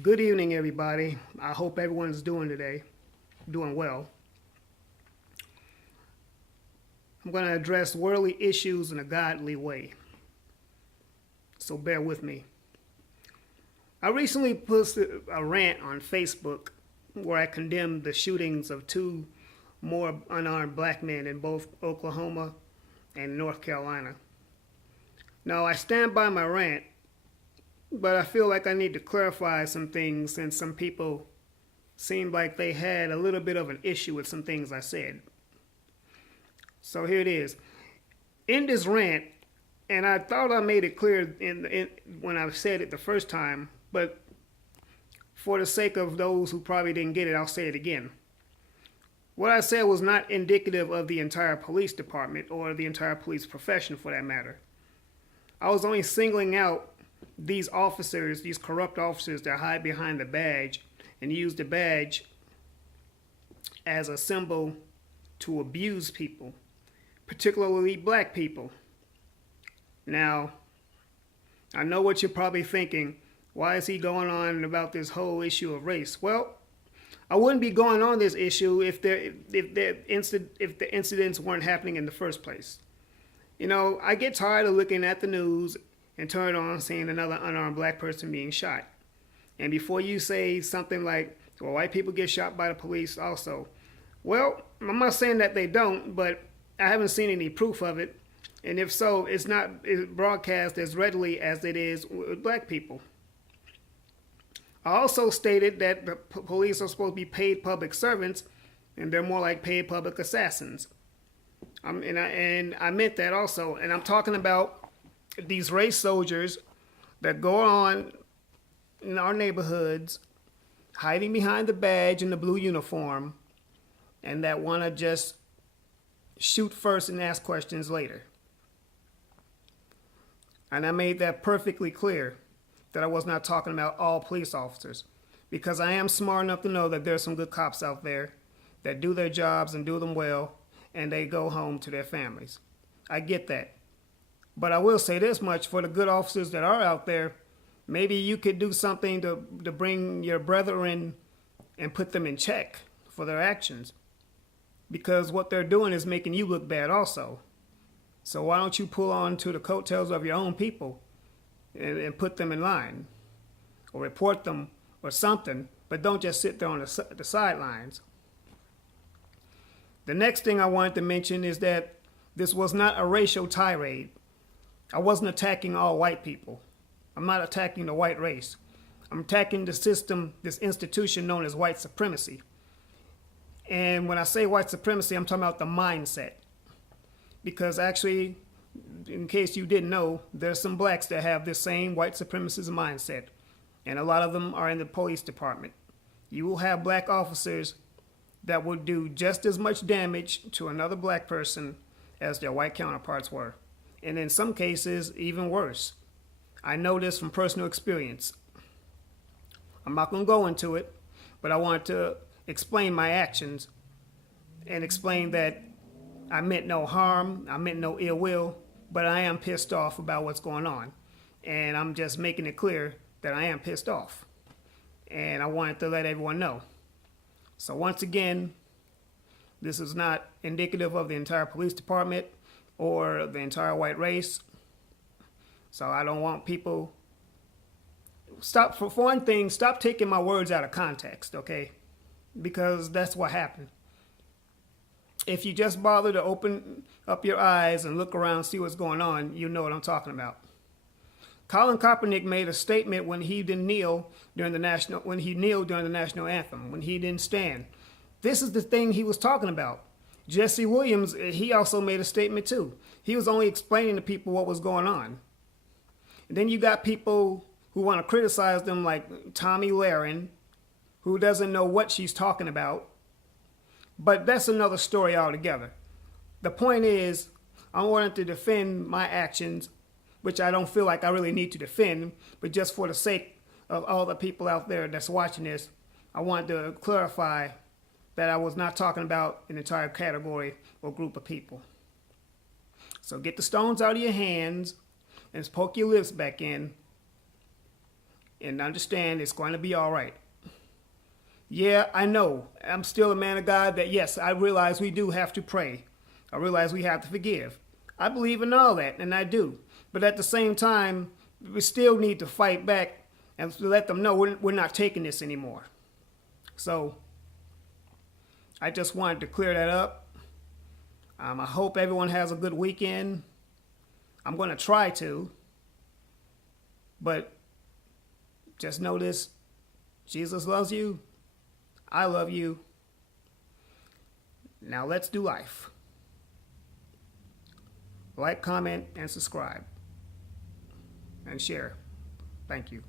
Good evening, everybody. I hope everyone's doing well. I'm going to address worldly issues in a godly way, so bear with me. I recently posted a rant on Facebook where I condemned the shootings of two more unarmed black men in both Oklahoma and North Carolina. Now, I stand by my rant, but I feel like I need to clarify some things since some people seemed like they had a little bit of an issue with some things I said. So here it is. In this rant, and I thought I made it clear when I said it the first time, but for the sake of those who probably didn't get it, I'll say it again. What I said was not indicative of the entire police department or the entire police profession for that matter. I was only singling out these officers, these corrupt officers that hide behind the badge and use the badge as a symbol to abuse people, particularly black people. Now, I know what you're probably thinking. Why is he going on about this whole issue of race? Well, I wouldn't be going on this issue if the incidents weren't happening in the first place. You know, I get tired of looking at the news and turn on seeing another unarmed black person being shot. And before you say something like, well, white people get shot by the police also. Well, I'm not saying that they don't, but I haven't seen any proof of it. And if so, it's not broadcast as readily as it is with black people. I also stated that the police are supposed to be paid public servants, and they're more like paid public assassins. And I meant that also. And I'm talking about these race soldiers that go on in our neighborhoods, hiding behind the badge and the blue uniform, and that want to just shoot first and ask questions later. And I made that perfectly clear that I was not talking about all police officers, because I am smart enough to know that there's some good cops out there that do their jobs and do them well, and they go home to their families. I get that. But I will say this much, for the good officers that are out there, maybe you could do something to bring your brethren and put them in check for their actions, because what they're doing is making you look bad also. So why don't you pull on to the coattails of your own people and put them in line, or report them or something, but don't just sit there on the sidelines. The next thing I wanted to mention is that this was not a racial tirade. I wasn't attacking all white people. I'm not attacking the white race. I'm attacking the system, this institution known as white supremacy. And when I say white supremacy, I'm talking about the mindset. Because actually, in case you didn't know, there's some blacks that have this same white supremacist mindset. And a lot of them are in the police department. You will have black officers that will do just as much damage to another black person as their white counterparts were. And in some cases, even worse. I know this from personal experience. I'm not going to go into it, but I want to explain my actions and explain that I meant no harm, I meant no ill will, but I am pissed off about what's going on. And I'm just making it clear that I am pissed off. And I wanted to let everyone know. So once again, this is not indicative of the entire police department or the entire white race. So I don't want people, for one thing, stop taking my words out of context, okay? Because that's what happened. If you just bother to open up your eyes and look around, see what's going on, you know what I'm talking about. Colin Kaepernick made a statement when he didn't kneel during the national anthem, when he didn't stand. This is the thing he was talking about. Jesse Williams, he also made a statement too. He was only explaining to people what was going on. And then you got people who want to criticize them, like Tommy Lahren, who doesn't know what she's talking about. But that's another story altogether. The point is, I wanted to defend my actions, which I don't feel like I really need to defend, but just for the sake of all the people out there that's watching this, I wanted to clarify that I was not talking about an entire category or group of people. So get the stones out of your hands and poke your lips back in and understand it's going to be all right. Yeah, I know. I'm still a man of God that, yes, I realize we do have to pray. I realize we have to forgive. I believe in all that, and I do. But at the same time, we still need to fight back and let them know we're not taking this anymore. So I just wanted to clear that up. I hope everyone has a good weekend. I'm going to try to. But just know this, Jesus loves you. I love you. Now let's do life. Like, comment, and subscribe. And share. Thank you.